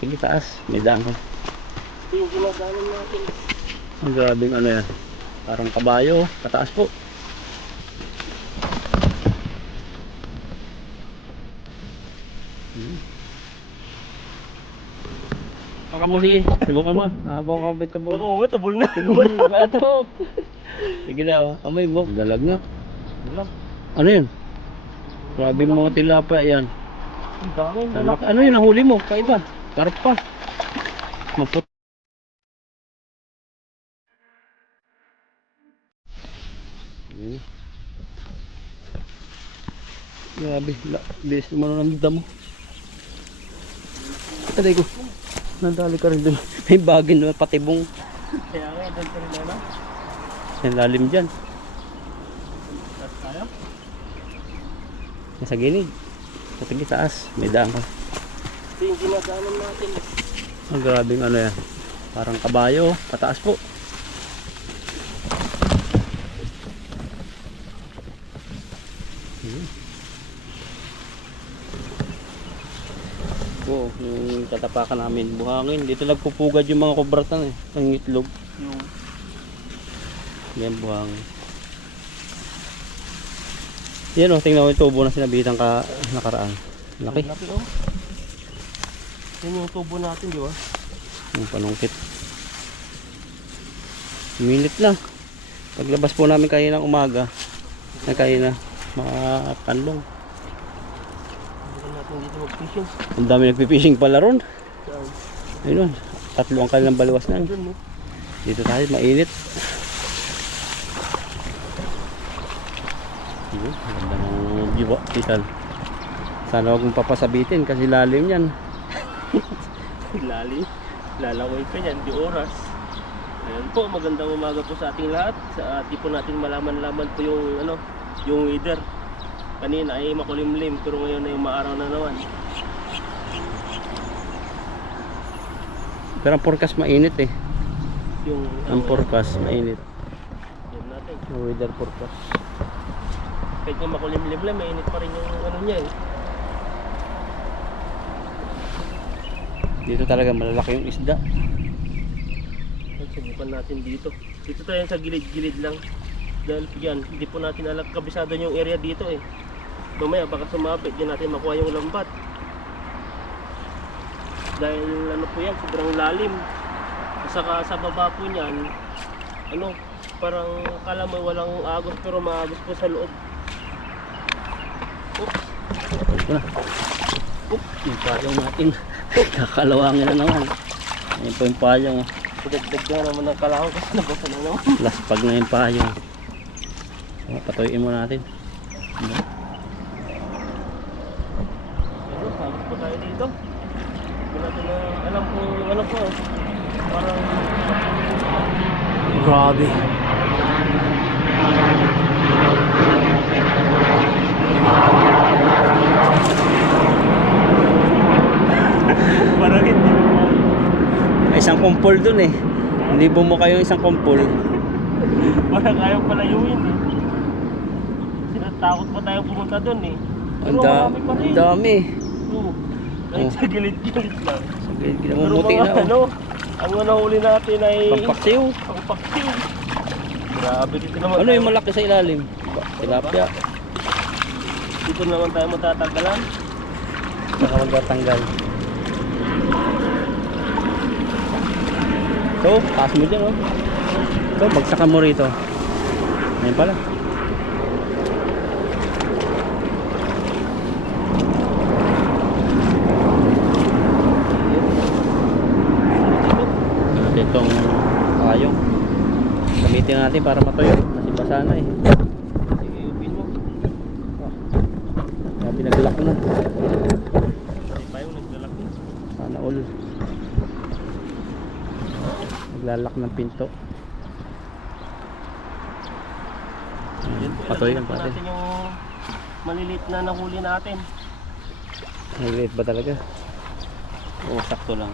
Sige, taas. May daan ko. Yung ginaganon natin. Ang grabing ano yan. Parang kabayo. Pataas po. Baka mo sige. Subukan mo. Habang kabit ka po. Oo, tabol na. Batok. Sige na. Kamay mo. Dalag na. Dalag. Ano yun? Grabe mga tilapia yan. Ang dami. Ano yun? Nahuli mo? Kaiba. Karpa. Maput. Grabe. Bilis naman ang damo. Taday ko. Nadali ka rin dun. May bagin na patibong. Kaya nga, doon ka rin na. Ang lalim dyan. Tapos tayo. Nasa gilid. Sa tingin taas. May daan ka. Ito yung ginaganon natin. Ang grabing ano yan. Parang kabayo. Pataas po. Oo, yung tatapakan namin buhangin. Dito nagpupugad yung mga kubratan eh. Ang itlog. Yan buhangin. Yan o, tingnan mo yung tubo na sinabitan ka nakaraan. Laki. Laki oh. Yan yung tubo natin, di ba? Yung panungkit. Minute na. Paglabas po namin kayo ng umaga, na kayo na mga kanlong. Hindi natin dito mag-fishing. Ang dami nagpipishing pala ron. Saan? Ayun, tatlo ang kanilang baliwas na. Doon, no? Dito tayo, mainit. Ayun, ganda ng jiwa, titan. Sana huwag mong papasabitin kasi lalim yan. Lali. Lalaway ka yan, di oras. Ayan po, magandang umaga po sa ating lahat. Sa ating po natin malaman-laman po yung ano, yung weather. Kanina ay makulimlim pero ngayon ay maaraw na naman. Pero ang forecast mainit eh. Yung Ang forecast mainit. yan natin. Yung weather forecast. Kahit nga makulimlim lang, mainit pa rin yung ano niya eh. Dito talaga malalaki yung isda. Subukan natin dito. Dito tayo sa gilid-gilid lang. Dahil yan, hindi po natin alam kabisado yung area dito eh. Mamaya baka sumabit, di natin makuha yung lambat. Dahil ano po yan, sobrang lalim. Saka sa baba po niyan, ano, parang kala mo walang agos pero maagos po sa loob. Oops. Ito na. Yung payong natin. Kakalawangin na naman. Ayan po yung payong. Dagdag na naman ng kalahong kasi nabasa na naman. Laspag na yung payong. So, patuyuin mo natin. Ano, hagos po tayo dito. Hindi natin na alam kung ano po. Parang Grabe. parang hindi mo. May isang kumpol dun eh. Hindi bumuka yung isang kumpol. Parang ayaw palayuin eh. Sinatakot pa tayo pumunta dun eh. Ang marami pa rin. dami. Oo. Kahit sa gilid-gilid lang. Sige, Pero namumuti mga na. ano, ang nahuli natin ay Pampaksiw. pangpaksiw. Grabe dito naman. Ano yung malaki sa ilalim? Tilapia. Dito naman tayo matatagalan. Saka magtatanggal. So, taas mo dyan oh. So, bagsakan mo rito. Ayan pala. Itong payong gamitin natin para matuyo. Nasibasa na eh. Sige, upin mo. Kaya pinaglalak na. Hindi pa yung naglalaki. Sana all. Naglalak ng pinto. Patuloy lang pati. Natin yung maliliit na nahuli natin. Maliliit ba talaga? Oo, sakto lang.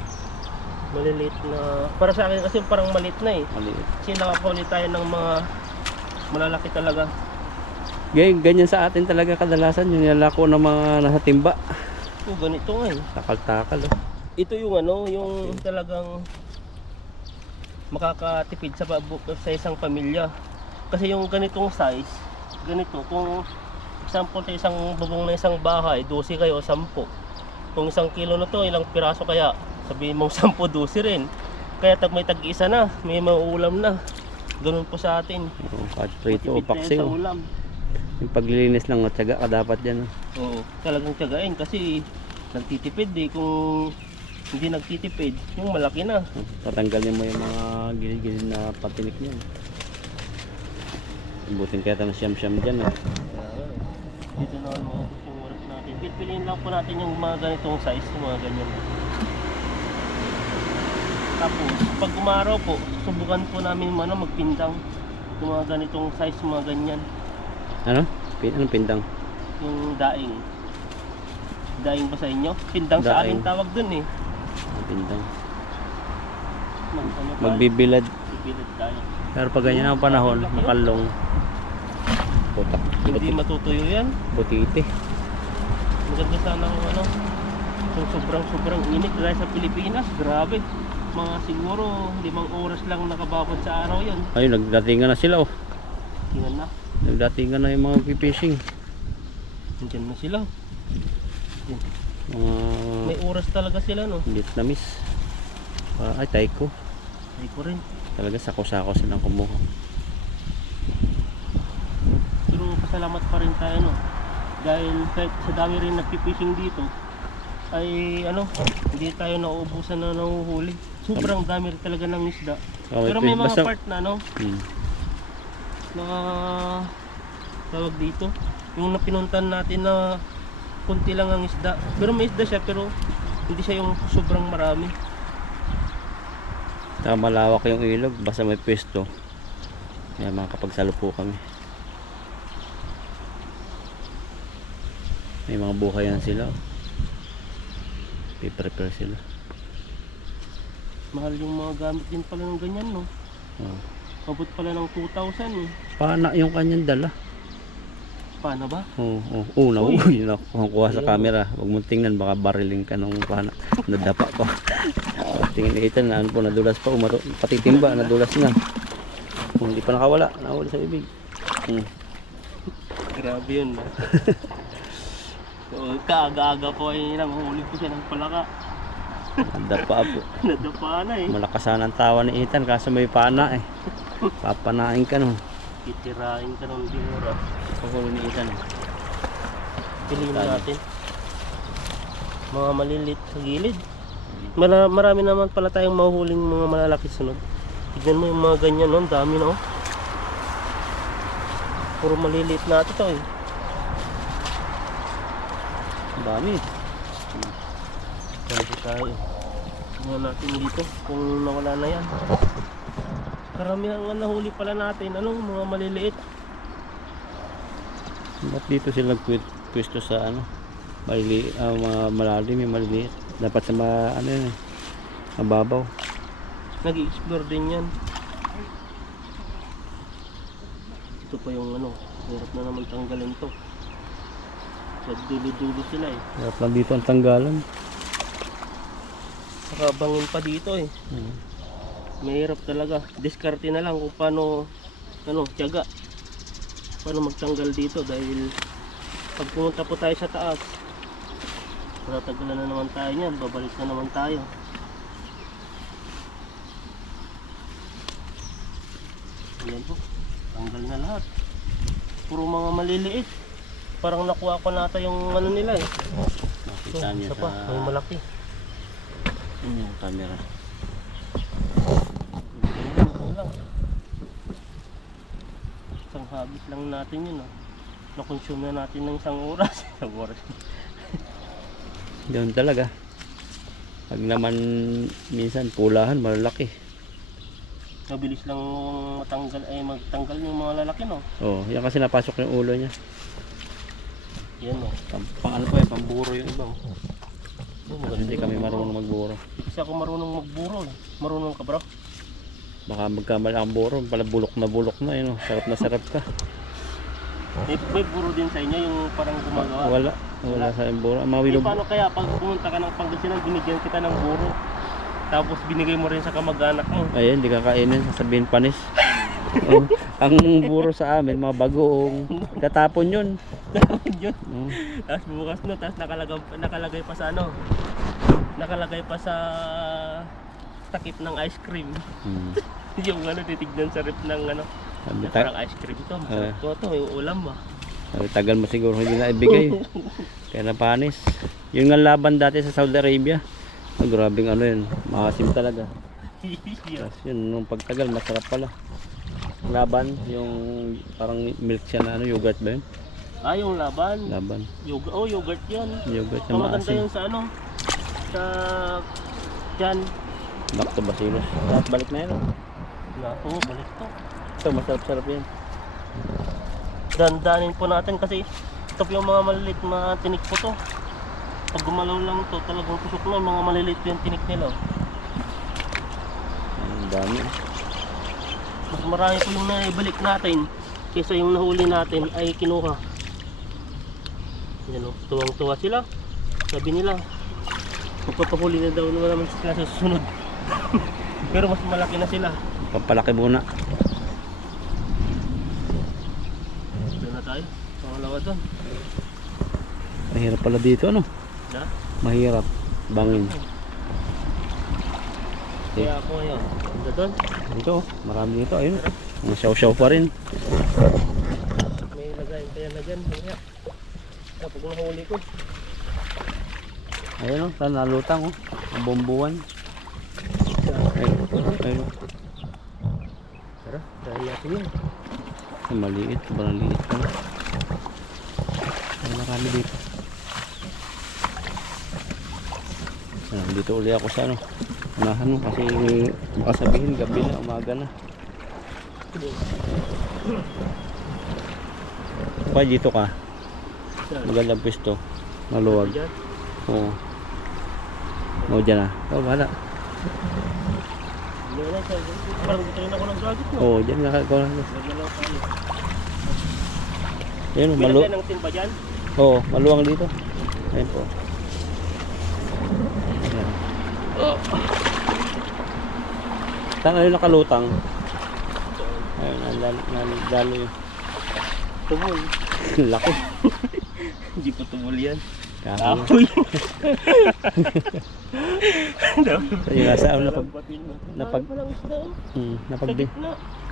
Maliliit na, para sa akin kasi parang maliit na eh. Maliit. Kasi nakapuli tayo ng mga malalaki talaga. Ganyan sa atin talaga kadalasan yung nilalako ng mga nasa timba. Ganito nga eh. Takal-takal oh. ito yung ano, yung talagang makakatipid sa isang pamilya. Kasi yung ganitong size, ganito, kung example sa isang bubong na isang bahay, 12 kayo, 10. Kung 1 kilo na to, ilang piraso kaya? Sabihin mong 10, 12 rin. Kaya may tag-isa na, may mauulam na. Ganun po sa atin. Kahit prito o Matipid na yan paksiw. sa ulam. Yung paglilinis lang, matyaga ka dapat dyan. Oo, talagang tiyagain kasi nagtitipid eh. Kung hindi nagtitipid, yung malaki na. Tatanggalin mo yung mga gilid-gilid na patinik niyan. Butin kaya tayo ng siyam-siyam dyan. Dito na maubos yung oras natin. Piliin lang po natin yung mga ganitong size, yung mga ganyan. Tapos, pag umaraw po, subukan po namin magpindang. Yung mga ganitong size, yung mga ganyan. Ano? Anong pindang? Yung daing. Daing ba sa inyo? Pindang sa akin Daing. tawag dun eh. Pindang. Ano tayo? Magbibilad. Bibilad tayo. Pero pag ganyan ang panahon, makalong. Putak. Hindi matutuyo yan. Butiti. Maganda sana kung ano. Kung sobrang init dahil sa Pilipinas. Grabe. Mga siguro 5 oras lang nakababad sa araw yan. Ayun, nagdatingan na sila oh. Tingnan na. Nagdatingan na yung mga fishing. Nandiyan na sila. Mga May oras talaga sila no. Vietnamese. Ay, Taiko. Ay ko rin. Talaga sako-sako silang kumuha. Pero pasalamat pa rin tayo no. Dahil kahit sa dami rin nagpipishing dito ay hindi tayo nauubusan na nahuhuli. Sobrang dami rin talaga ng isda. Pero may mga part na na tawag dito. Yung napinuntan natin na kunti lang ang isda. Pero may isda siya pero hindi siya yung sobrang marami. Malawak yung ilog, basta may pwesto. Kaya makakapagsalu po kami. May mga buhayan sila. Piprepare sila. Mahal yung mga gamit din pala ng ganyan no. Oh. Abot pala ng 2,000 eh. Pana yung kanyang dala. Paano ba? Uy, nakuha sa camera. Huwag mong tingnan, baka bariling ka nung pana. Nadapa pa. Tingin ni Ethan na ano po, nadulas pa. Pati timba, nadulas na. Hindi pa nakawala. Nakawala sa bibig. Grabe yun. So, kaaga-aga po ay nanghuli po siya ng palaka. Nadapa po. Nadapa na eh. Malakas sana ang tawa ni Ethan kaso may pana eh. Papanain ka no. Titirain ka ng dinura. Pakulo ni Ethan. Piliin natin. Mga malilit sa gilid. Marami naman pala tayong mahuhuling mga malalaki sunod. Tignan mo yung mga ganyan no, dami no. Puro malilit na ito eh. Dami. Ganito tayo. Tingnan natin dito kung nawala na yan. Karamihan nga nahuli pala natin. Mga maliliit. Ba't dito sila nagpwesto sa mga malalim yung maliliit. Dapat sa mababaw. Nag-i-explore din yan. Ito pa yung hirap na naman tanggalin to. Sa dulo-dulo sila eh. Hirap lang dito ang tanggalan. Nakabangin pa dito eh. Mahirap talaga. Diskarte na lang kung paano tiyaga. Paano magtanggal dito dahil pag pumunta po tayo sa taas, matagalan na naman tayo niyan. Babalik na naman tayo. Ayan po. Tanggal na lahat. Puro mga maliliit. Parang nakuha ko nata yung nila eh. Nakita niyo Isa pa, may malaki. Yung camera. Isang habis lang natin yun na-consume na natin ng 1 oras. Isang oras. Doon talaga. Pag naman minsan pulahan malalaki. Mabilis lang magtanggal yung mga lalaki no. Yan kasi napasok yung ulo niya. Yan Pang pamburo yung iba. Hindi kami marunong magburo. Kasi ako marunong magburo eh. Marunong ka bro? Baka magkamali ang buro, pala bulok na sarap na sarap ka. May buro din sa inyo yung parang gumagawa. Wala. Wala sa buro. Eh, Mawilog. paano kaya pag pumunta ka ng Pangasinan, binigyan kita ng buro, tapos binigay mo rin sa kamag-anak mo? Ayun, hindi kakainin. Sasabihin panis. Oh, ang buro sa amin, mga bagoong. Katapon yun. Yun. Oh. Tapos bukas no, tapos nakalagay pa sa ano, nakalagay pa sa takip ng ice cream. Hmm. Yung ano, titignan sa rep ng ano, Sabi, na parang ice cream to. Masarap to, may ulam ba? sabi, tagal mo siguro hindi na ibigay. Kaya napanis. Yun nga laban dati sa Saudi Arabia. Oh, grabing ano yun. Makasim talaga. Tapos yun, nung pagtagal, masarap pala. Laban, yung parang milk siya na ano, yogurt ba yun? Ah, yung laban. Laban. Yogurt, oh, yogurt yun. Yogurt na Ang maganda maasim. yun sa ano, sa dyan. Back to Basilos. Tapos balik na yun. Oo, balik to. Ito, masarap-sarap yan. Dandanin po natin kasi ito po yung mga maliliit na tinik po to. Pag gumalaw lang to, talagang tusok na mga maliliit yung tinik nila. Ang dami. Mas marami po yung naibalik natin kaysa yung nahuli natin ay kinuha. Yan o, tuwang-tuwa sila. Sabi nila, magpapahuli na daw naman sila sa susunod. Pero mas malaki na sila. Pampalaki muna. Doon na tayo, pangalawa doon. Mahirap pala dito, ano? Na? Mahirap. Bangin. Kaya ako ngayon, ganda doon. Dito, marami dito. Ayun. Mga siyaw-siyaw pa rin. May lagay, kaya na dyan. Kaya, kapag nahuli ko. Ayun o, saan nalutang o. Ang bumbuan. Ayun o. Tara, dahil natin yun. Ay, maliit. Sobrang liit pa na. Ay, marami dito. Dito uli ako sa ano. Unahan mo kasi baka sabihin gabi na, umaga na. Pa dito ka. Magandang pwesto. Maluwag. Dyan. Oo. Oo, dyan na. Oo, bahala. Hindi na, parang gusto rin ako ng gadget mo. Oo, dyan na. Huwag na lang tayo. Ayun, Bilagyan ng timba dyan. Oo, maluwang dito. Ayun po. Ayan. Saan ayun nakalutang? Ayun, nandalo yun. Tubol. Laki. Hindi pa tubol yan. Kahoy. Apoy. So, yung nasa ano, napag- Walang isda. Sa gitna.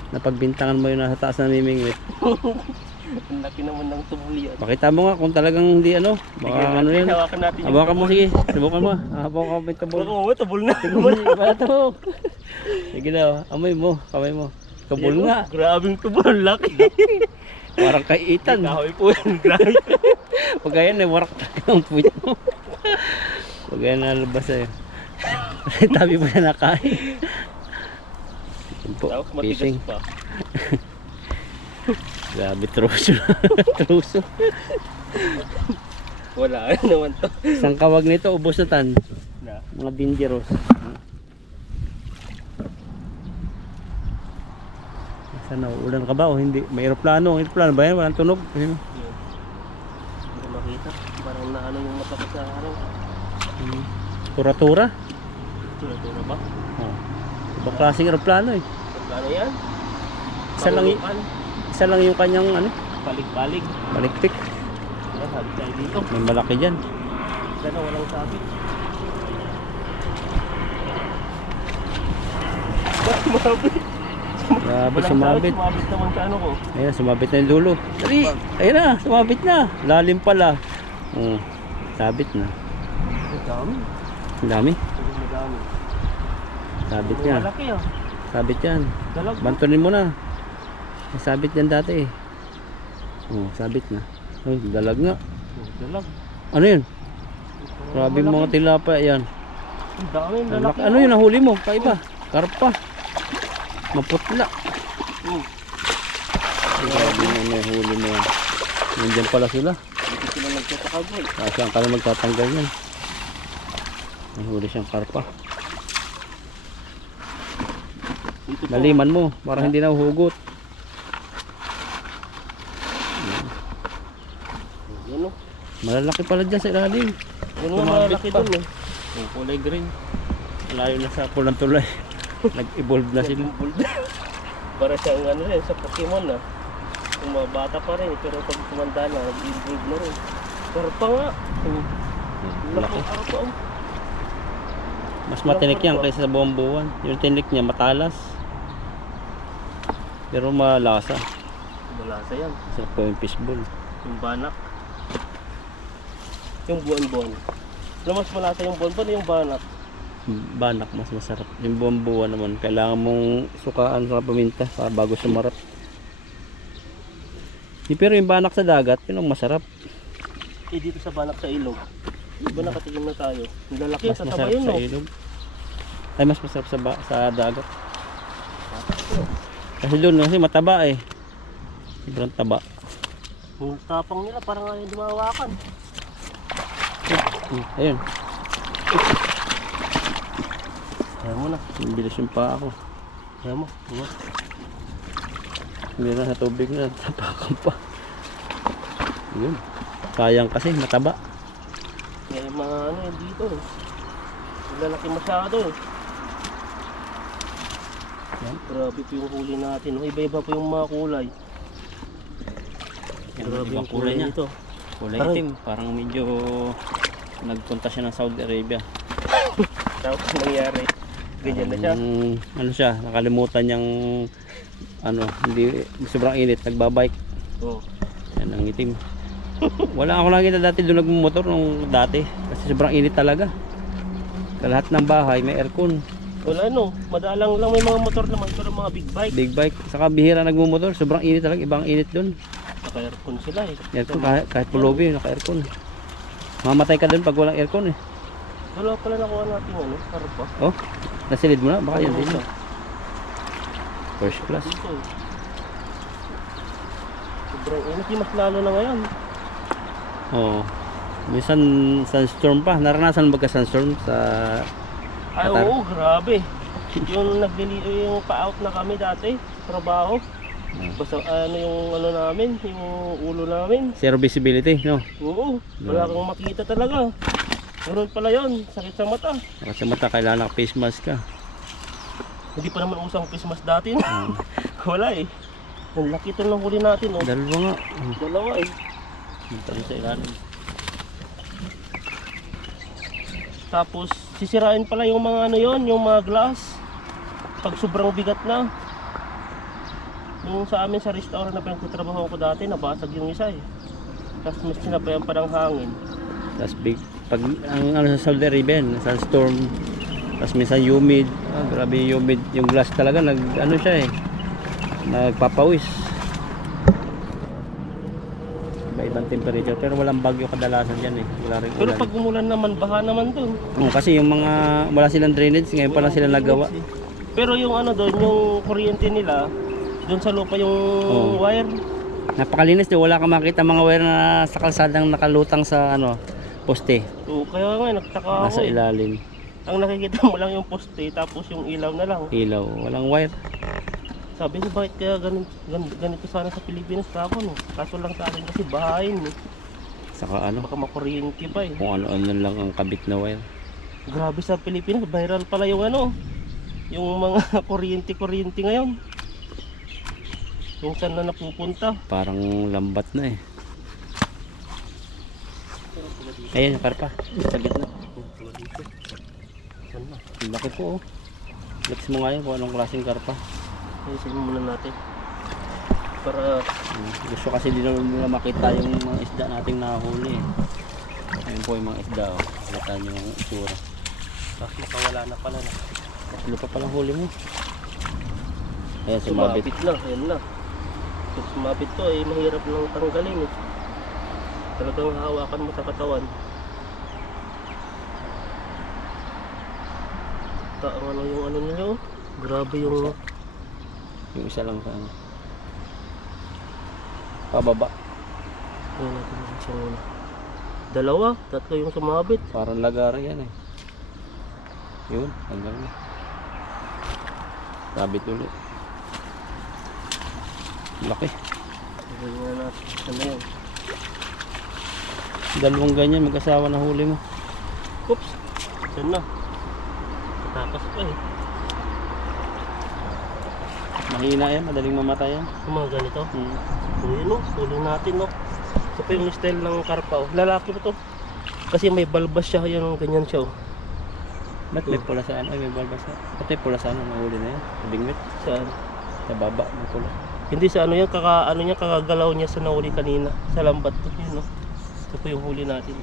napagbintangan mo yung nasa taas na mimingwit. Ang laki naman ng tubol yan. Pakita mo nga kung talagang hindi ano. Baka Tignan ano natin, yan. hawakan natin yung Hawakan mo, tubol. sige. Subukan mo. Hawakan mo yung tabol. Oo, tubol na. Bato. Sige na, amoy mo. Kamay mo. Kabul Yan, nga. Grabing tubol, ang laki. Parang kay Ethan. Kahoy po yan, grabe. Pag ganyan, warak talaga ang puyo mo. Pag ganyan nalabas sa'yo. Tabi mo na nakain. Yun po, Tapos matigas fishing. pa. Grabe, truso. Truso. Wala naman to. Isang kawag nito, ubos na tan. Na. Mga dangerous. Sana ulan ka ba o hindi? May aeroplano. Aeroplano ba yan? Walang tunog. Ayun. Yun. Hindi ko makita. Parang naano yung mata ko sa araw. Tura-tura. Tura-tura ba? Oh. Ibang klaseng aeroplano eh. Ano yan? Isa lang, Pangulukan. isa lang yung kanyang ano, Palig-palig. baliktik. Wala, sabi tayo dito. May malaki dyan. Sana walang sabit. Sumabit. Grabe, Walang sumabit. Sumabit naman sa ano ko. Ayan, sumabit na yung dulo. Dali! Ayan na, sumabit na. Lalim pala. Sabit na. Ang dami. Ang dami. Ang dami. Sabit niya. Malaki ah. Sabit yan. Dalag. Bantunin mo na. May sabit yan dati eh. Sabit na. Ay, dalag nga. Dalag. Ano yun? Grabe yung mga tilapia yan. Ang dami. Ang Lalaki. laki. Ano yun, nahuli mo? Kaiba. Karpa. Maputla. Grabe na may huli mo yan. Nandiyan pala sila. Dito sila nagtatakabol. Saan ka na magtatanggal yan? May huli siyang karpa. Dito po. Laliman mo para hindi na huhugot. Yan o. Malalaki pala dyan sa ilalim. Yun nga Sumabit malaki pa. dun eh. Yung kulay green. Malayo na sa pulang tulay. Nag-evolve na sila. Para siyang ano rin, sa Pokemon na. Kung mga bata pa rin, pero pag tumanda na, nag-evolve na rin. Karpa nga. Laki Laki. karpa. Oh. Mas matinik yan kaysa sa buwan-buwan. Yung tinik niya matalas. Pero malasa. Malasa yan. Sarap ko yung fishball. Yung banak. Yung buwan-buwan. Alam mas malasa yung buwan-buwan yung banak. Banak mas masarap. Yung buwan-buwan naman, kailangan mong sukaan sa paminta para bago sumarap. Pero yung banak sa dagat, yun ang masarap. Eh dito sa banak sa ilog. Diba nakatigim na tayo? Ang lalaki, Mas sa masarap yun sa no? ilog. Ay, mas masarap sa dagat. Kasi doon kasi mataba eh. Sobrang taba. Yung tapang nila parang ayaw dumawakan. Ayun, Ayaw mo na. bilis yung paa ako. Ayaw mo. Diba? Hindi na sa tubig na, tapakan pa. Yun. Sayang kasi, mataba. May mga ano yun dito eh. Ang lalaki masyado eh. Yan. Grabe po yung huli natin. Iba-iba po yung mga kulay. Yan, Grabe ibang yung kulay niya. nito. Kulay Aray. itim, parang medyo nagpunta siya ng Saudi Arabia. Tapos nangyari. Ganyan na siya. Ano siya, nakalimutan niyang ano, hindi sobrang init, nagbabike. Oh. Yan ang itim. Wala ako nakita dati doon nagmumotor nung dati kasi sobrang init talaga. Sa lahat ng bahay may aircon, Wala no. Madalang lang may mga motor naman pero mga big bike. big bike, saka bihira nagmumotor, sobrang init talaga, ibang init doon. Naka-aircon sila eh. Aircon kahit pulubi, naka-aircon. Mamatay ka doon pag walang aircon eh. Wala pala nakuha natin ano, karpa. Oh, nasilid mo na, baka yan din. Ano, First class. dito eh. Sobrang init yung mas lalo na ngayon. Oo. Minsan sunstorm pa. Naranasan mo ba ka sunstorm sa Ay Qatar? oo, grabe. Yung yung pa-out na kami dati, trabaho. Basta ano yung ano namin, yung ulo namin. zero visibility, no? Oo, wala kang makita talaga. Ganun pala yun, sakit sa mata. Kasi mata kailangan naka face mask ka. Hindi pa naman usang Christmas dati. Hmm. Wala eh. Ang laki ito ng huli natin oh. Dalawa nga. Dalawa eh. Punta sa ilalim. Tapos sisirain pala yung mga ano yon, yung mga glass. Pag sobrang bigat na. Yung sa amin sa restaurant na pinagtatrabaho ko dati, nabasag yung isa eh. Tapos mas sinapayan pa ng hangin. Tapos big, pag ang ano sa Saudi Arabia, sunstorm. Tapos minsan humid. Ah, grabe yung humid. Yung glass talaga nag ano siya eh. Nagpapawis. Iba-ibang temperature pero walang bagyo kadalasan diyan eh. Wala ring Pero ulan. pag umulan naman, baha naman dun. Kasi yung mga wala silang drainage ngayon pa lang sila nagawa. Pero yung ano doon, yung kuryente nila, doon sa lupa yung Oo. wire. Napakalinis din, wala kang makita mga wire na sa kalsadang nakalutang sa ano poste. Oo, kaya nga nagtaka ako Nasa eh. ilalim. Ang nakikita mo lang yung poste, tapos yung ilaw na lang. Ilaw, walang wire. Sabi ko, bakit kaya ganito sana sa Pilipinas kako no? Kaso lang sa akin kasi bahayin eh. Saka ano, Baka makuryente pa eh. kung ano-ano lang ang kabit na wire. Grabe sa Pilipinas, viral pala yung ano, yung mga kuryente ngayon. Kung saan na napupunta. Parang lambat na eh. Ayan yung karpa, sa gitna. Saan na? Ang laki po oh. Flex mo nga yun kung anong klaseng karpa. Ayusin muna natin. Para Gusto kasi din nila makita yung mga isda nating nahuli eh. Ayun po yung mga isda oh. Kita nyo yung itsura. tapos makawala na pala na. Tatlo pa palang huli mo. Ayan, sumabit. Sumabit na, ayan na. Pag sumabit to eh, mahirap nang tanggalin eh. Talagang hawakan mo sa katawan. Ang ano yung ano nila oh. Grabe yung Yung isa lang sa ano. Pababa. Ayan natin yung isang una. Dalawa, tatlo yung sumabit. Parang lagari yan eh. Yun, tanggal na. Sabit ulit. Laki. Tignan nga natin. Ano yan? Dalawang ganyan, mag-asawa na huli mo. Oops. Saan na? Tatakas pa eh. Mahina yan, madaling mamatay yan. Yung mga ganito. Hmm. So yun o, huli natin no. Ito pa yung style ng karpa oh. Lalaki pa to. Kasi may balbas siya, yung ganyan siya oh. Ba't may pula saan? Ay, may balbas na. Ba't may pula saan? Nahuli na yan. Sa bingwit. Saan? Sa baba, may pula. Hindi sa ano yan, kakagalaw niya sa nahuli kanina. Sa lambat to yun no. Ito po yung huli natin.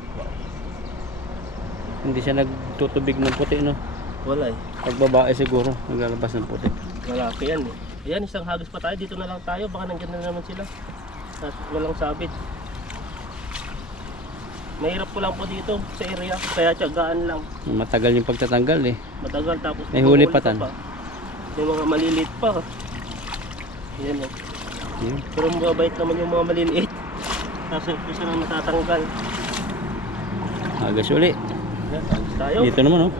Hindi siya nagtutubig ng puti, no? Wala eh. Pag babae siguro, naglalabas ng puti. Malaki yan eh. Ayan, isang hagis pa tayo. Dito na lang tayo. Baka nandyan na naman sila. At walang sabit. Mahirap po lang po dito sa area. Kaya tiyagaan lang. Matagal yung pagtatanggal eh. Matagal tapos May huli pa tan. May mga maliliit pa. Ayan o. Yun. Pero mababait naman yung mga maliliit. Tapos isa na matatanggal. Agas uli. Ayan, hagis tayo. Dito naman, oh.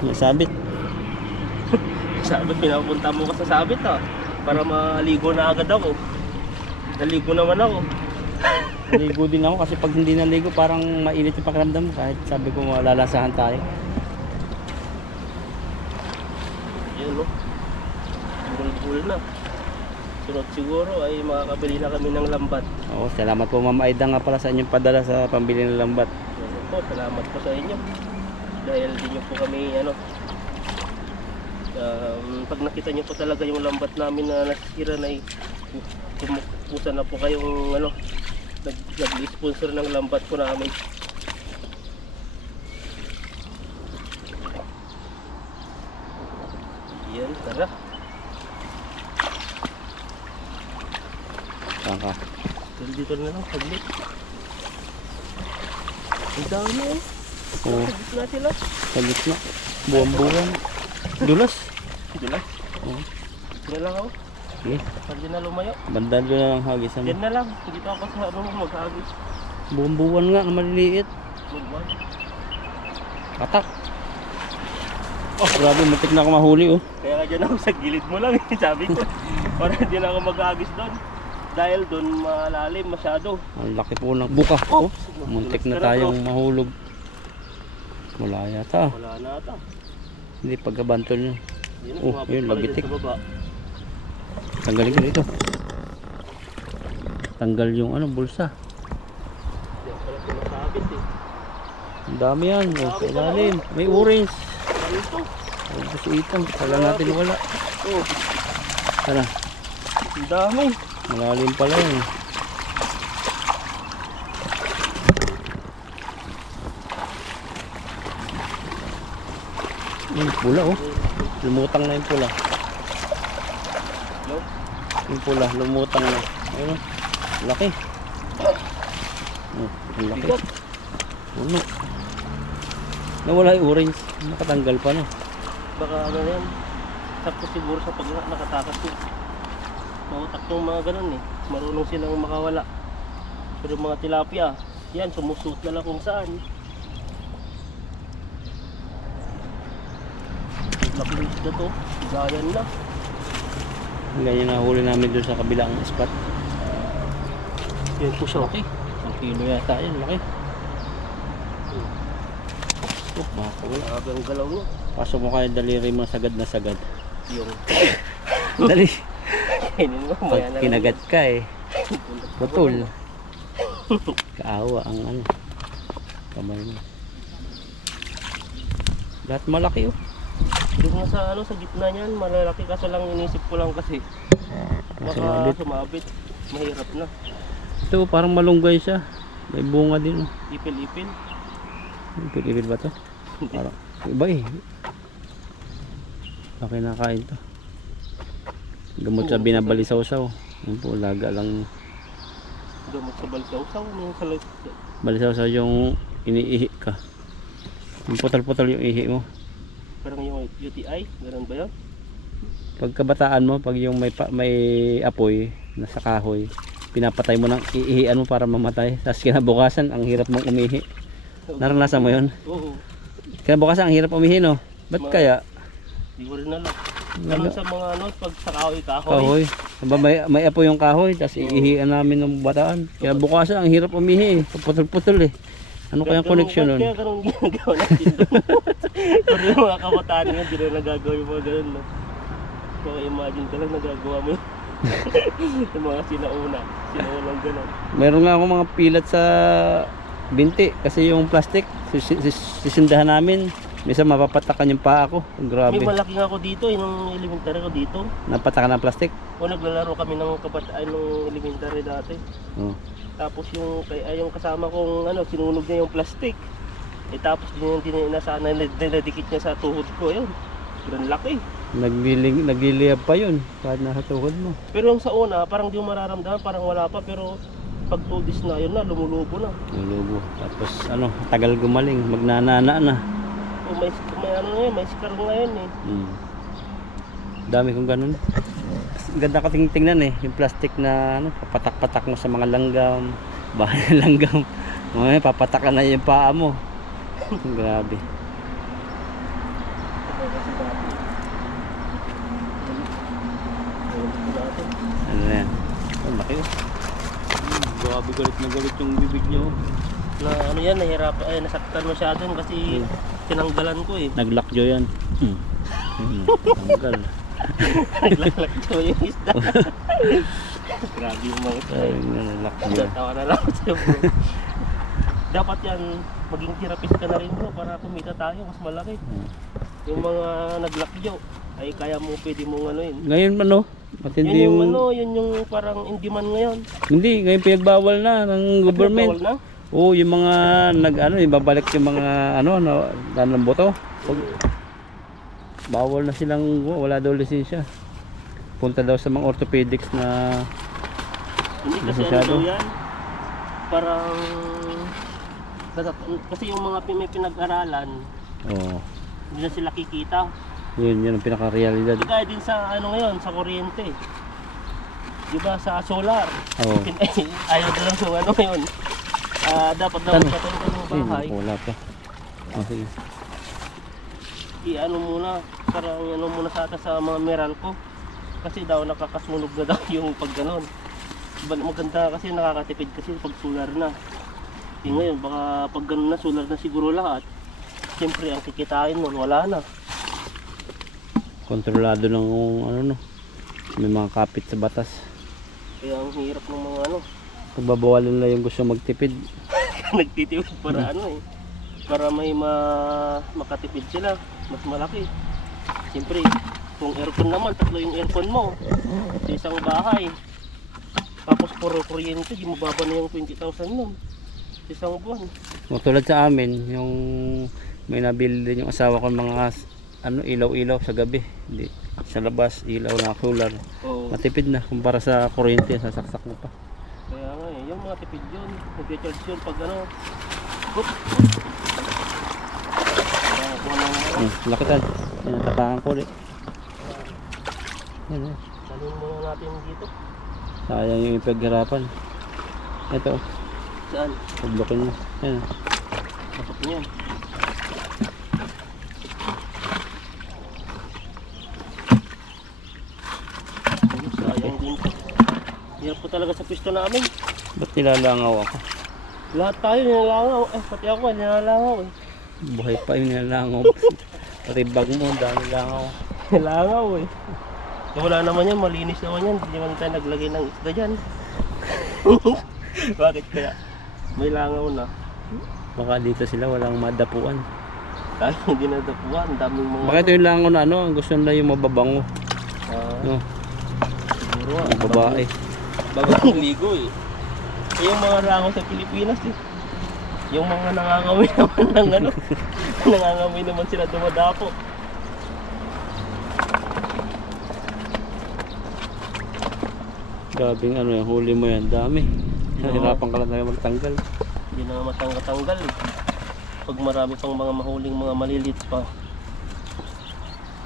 May sabit. Sabit, pinapunta mo ka sa sabit ha. Para maligo na agad ako. Naligo naman ako. Naligo din ako kasi pag hindi naligo parang mainit yung pakiramdam mo. Kahit sabi ko malalasahan tayo. Ayan o. Bulbul na. Sunod siguro ay makakabili na kami ng lambat. Oo, salamat po Ma'am Aida nga pala sa inyong padala sa pambili ng lambat. Ayan po, salamat po sa inyo. Dahil din nyo po kami ano. Pag nakita nyo po talaga yung lambat namin na nasisira na kumukusa na po kayong ano, nag-sponsor ng lambat po namin. Yan, tara. Saka. Dito na lang, saglit. Ang dami eh. Oo, Sa gitna sila. sa gitna. Buwan-buwan. Dulas. Dilas. Oo. Dito na lang ako. Okay. Pag di na lumayo. Bandal doon na lang hagisan mo. Diyan na lang. Dito ako sa ano mag-agis. Buwan-buwan nga na maliliit. Magwan. Katak. Oh, grabe, matik na ako mahuli, oh. Kaya nga dyan ako sa gilid mo lang. Sabi ko. Para hindi na ako mag-agis doon. Dahil doon malalim masyado. Ang laki po ng buka. Oh, muntik na tayong mahulog. Wala yata. Wala na ata. Hindi pagkabantol nyo. Yun, Oh, sumabit yun, pala lagitik. dyan sa baba. Tanggalin ko dito. Tanggal yung ano, bulsa. Diyan pala pinasabit eh. Ang dami yan. Oh, sa ilalim. May orange. Ano ito? Oh, gusto itong. Kala natin wala. Oh, Tara. ang dami. Malalim pala yun. Yung pula, oh. Lumutang na yung pula. No? Yung pula, lumutang na. Ayun, oh. Laki. Oh, ang laki. Bigat. Ano? Nawala yung orange. Nakatanggal pa na. Baka ano na yan. Sakto siguro sa pag nakatakas ko. Mautak yung mga ganun eh. Marunong silang makawala. Pero mga tilapia, yan sumusut na lang kung saan. Laki ng isda to. Gayan na. Ganyan na huli namin doon sa kabilang spot. Yan po siya. Laki. 1 kilo yata yun. Laki. Oh, makakawala. Agang galaw niya. Pasok mo kayo daliri mo sagad na sagad. Yung Dali. kainin mo. Pag Maya na lang. kinagat ka eh. Putol. Kaawa ang ano. Kamay mo. Lahat malaki oh. Doon nga sa ano, sa gitna niyan, malalaki kaso lang inisip ko lang kasi. Baka Sumabit. sumabit. Mahirap na. Ito parang malunggay siya. May bunga din oh. Ipil-ipil. Ipil-ipil ba to? Parang iba eh. Laki na kain to. Gamot sa binabalisaw-saw. Yan po, laga lang. Gamot sa balsaw-saw. Yung kalat. Balisaw-saw yung iniihi ka. Yung putal-putal yung ihi mo. Parang yung UTI. Ganun ba yun? Pagkabataan mo, pag yung may apoy nasa kahoy, pinapatay mo ng iihian mo para mamatay. Tapos kinabukasan, ang hirap mong umihi. Naranasan mo yun? Oo. Kinabukasan, ang hirap umihi, no? Ba't kaya? Di ko rin alam. Ganun sa mga ano, pag sa kahoy-kahoy. Kahoy. Aba, may apoy yung kahoy, tapos iihian namin ng bataan. Kinabukasan, ang hirap umihi. Putol-putol eh. Ano kayang connection nun? Kaya ganun ginagawa natin doon. Pero yung mga kabataan nga, di na nagagawa yung mga ganun. No? Kaya imagine ka lang nagagawa mo yun. Yung mga sinaunang ganun. Meron nga akong mga pilat sa binti kasi yung plastic sisindahan namin. Minsan mapapatakan yung paa ko. Grabe. May malaki nga ako dito, yung elementary ko dito. Napatakan ng plastic? O naglalaro kami ng kabataan ng elementary dati. Oh. Tapos yung kasama kong sinunog niya yung plastic. Tapos inasahan na dinadikit niya sa tuhod ko. Ayun. Gran laki. Nagliliyab pa yun kahit nasa tuhod mo. Pero yung sa una, parang di mo mararamdaman, parang wala pa. Pero pag 2 days na, yun na, lumulubo na. Lulubo. Tapos tagal gumaling, magnanana na. O may scar ngayon eh. Dami kong ganun. Ganda ka tingnan eh, yung plastic na papatak-patak mo sa mga langgam, bahay ng langgam. Mamaya papatakan na yung paa mo. Grabe. Ano na yan? Oh, laki oh. Grabe, galit na galit yung bibig nyo. Na yan, nasaktan masyado kasi tinanggalan ko eh. Naglakjo yan. Tanggal. Naglakjo yung isda. Grabe yung mga isda. Naglakjo. Tawa na lang ako sa'yo bro. Dapat yan, maging therapist ka na rin bro para kumita tayo, mas malaki. Yung mga naglakjo ay kaya mo, pwede mong yun. Ngayon matindi Yun yung... yun yung parang indiman ngayon. Hindi, ngayon pinagbawal na ng government. Bawal na? Oo, yung mga ibabalik yung mga ng boto. Bawal na silang, wala daw lisensya. Punta daw sa mga orthopedics na Hindi kasi daw yan. Parang kasi yung mga may pinag-aralan, hindi na sila kikita. Yun ang pinaka-realidad. Hindi kaya din sa ngayon, sa kuryente. Diba sa solar? Oo. Ayaw na lang sa ngayon. Dapat daw magpatanda ng bahay. Wala pa. Sige. Muna, parang muna sa mga Meralco. Kasi daw nakakasunog na daw yung pag ganon. Maganda kasi nakakatipid kasi pag solar na. Ngayon baka pag ganon na solar na siguro lahat. Siyempre ang kikitain nun wala na. Kontrolado ng may mga kapit sa batas. Kaya ang hirap ng mga Pagbabawalan na yung gusto magtipid. Nagtitipid para para may makatipid sila, mas malaki. Siyempre, kung aircon naman, 3 yung aircon mo sa isang bahay. Tapos puro kuryente, di mo baba na yung 20,000 nun sa isang buwan. Tulad sa amin, yung may nabili din yung asawa ko mga ilaw-ilaw sa gabi. Hindi, sa labas, ilaw na solar. Matipid na kumpara sa kuryente, sasaksak mo pa. Kaya nga yung mga tipid yun, mag-recharge yun pag Lakitan. Yan, natapakan ko ulit. Yan. Saluhin muna natin dito. Sayang yung ipaghirapan. Ito. Saan? Pagbukin mo. Yan. Pasok niyan. Sayang din po. Hirap po talaga sa pisto namin. Ba't nilalangaw ako? Lahat tayo nilalangaw. Pati ako nilalangaw eh. Buhay pa yung nilalangaw. Pati bag mo, dami langaw. Nilalangaw eh. Wala naman yan, malinis naman yan. Hindi naman tayo naglagay ng isda dyan. Bakit kaya? May langaw na. Baka dito sila walang madapuan. Tayo hindi nadapuan. Daming mga... Bakit yung langaw na gusto nila yung mababango. Siguro Yung babae. Bagong ligo eh. Yung mga langaw sa Pilipinas eh. Yung mga nangangamoy naman ng nangangamoy naman sila dumadapo. Grabing yung huli mo yan, dami. Hirapan ka lang tayo magtanggal. Hindi na matanggal eh. Pag marami pang mga mahuling mga malilit pa.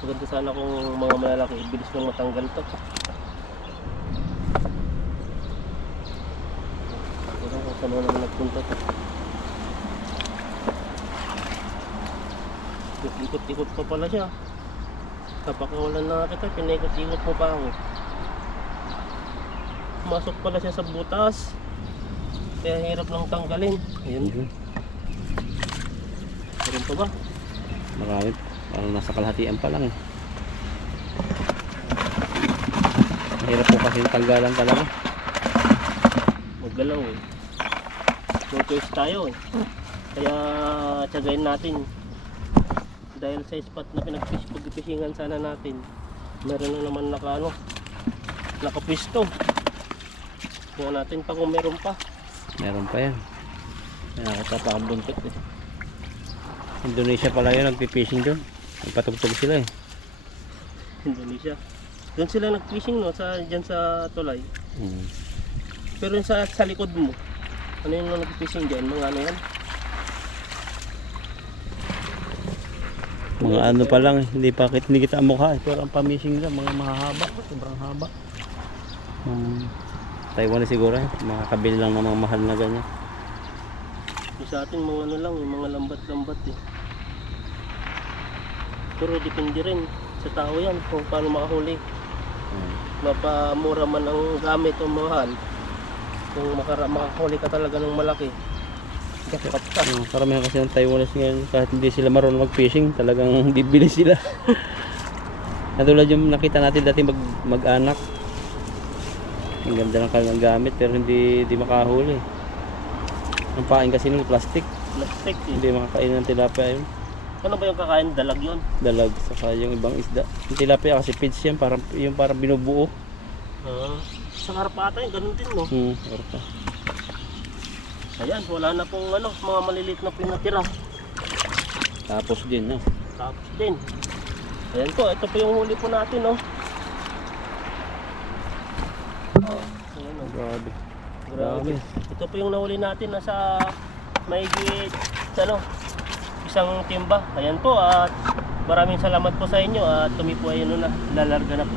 Maganda sana kung mga malalaki, bilis nang matanggal to. Pero kung saan naman nagpunta to. Ikot-ikot pa pala siya. Kapakawalan na kita, pinaikot-ikot mo pa ako. Masok pala siya sa butas. Kaya hirap lang tanggalin. Ayun. pa ba? Marami. Parang nasa kalahatian pa lang. Mahirap po kasi yung tanggalan talaga. Maggalaw eh. No choice tayo eh. Kaya tiyagayin natin. Dahil sa spot na pagpisingan sana natin, meron na naman nakapwisto. Tingnan natin pa kung meron pa. Meron pa yan. Nakakita pa ang buntot eh. Indonesia pala yun, nagpipishing doon. Nagpatugtog sila eh. Indonesia. Doon sila nag-fishing no, dyan sa tulay. Hmm. Pero yung sa likod mo, ano yung nag-fishing dyan? Mga ano yan? Mga ano pa lang eh. Hindi kita ang mukha eh. Pero ang pamishing nila, mga mahahaba. Sobrang haba. Taiwan na siguro eh. Makakabili lang ng mga mahal na ganyan. Yung sa atin mga ano lang, yung mga lambat-lambat eh. Pero depende rin sa tao yan kung paano makahuli. Mapamura man ang gamit o mahal. Kung makahuli ka talaga ng malaki, jackpot ka. Karamihan kasi ng Taiwanese ngayon, kahit hindi sila marunong mag-fishing, talagang bibili sila. Natulad yung nakita natin dati mag-anak. Ang ganda ng kanilang gamit pero hindi makahuli. Ang pain kasi nung plastic. Plastic eh. Hindi makakain ng tilapia yun. Ano ba yung kakain? Dalag yun? Dalag, saka yung ibang isda. Yung tilapia kasi feeds yan, parang binubuo. Sa karapata yun, ganun din no? Orta. Ayan, wala na pong mga maliliit na pinatira. Tapos din, no? Tapos din. Ayan po, ito po yung huli po natin no? Ayan no? Grabe. Grabe. Ito po yung nahuli natin nasa mahigit isang timba. Ayan po at maraming salamat po sa inyo at kami po ay lalarga na po.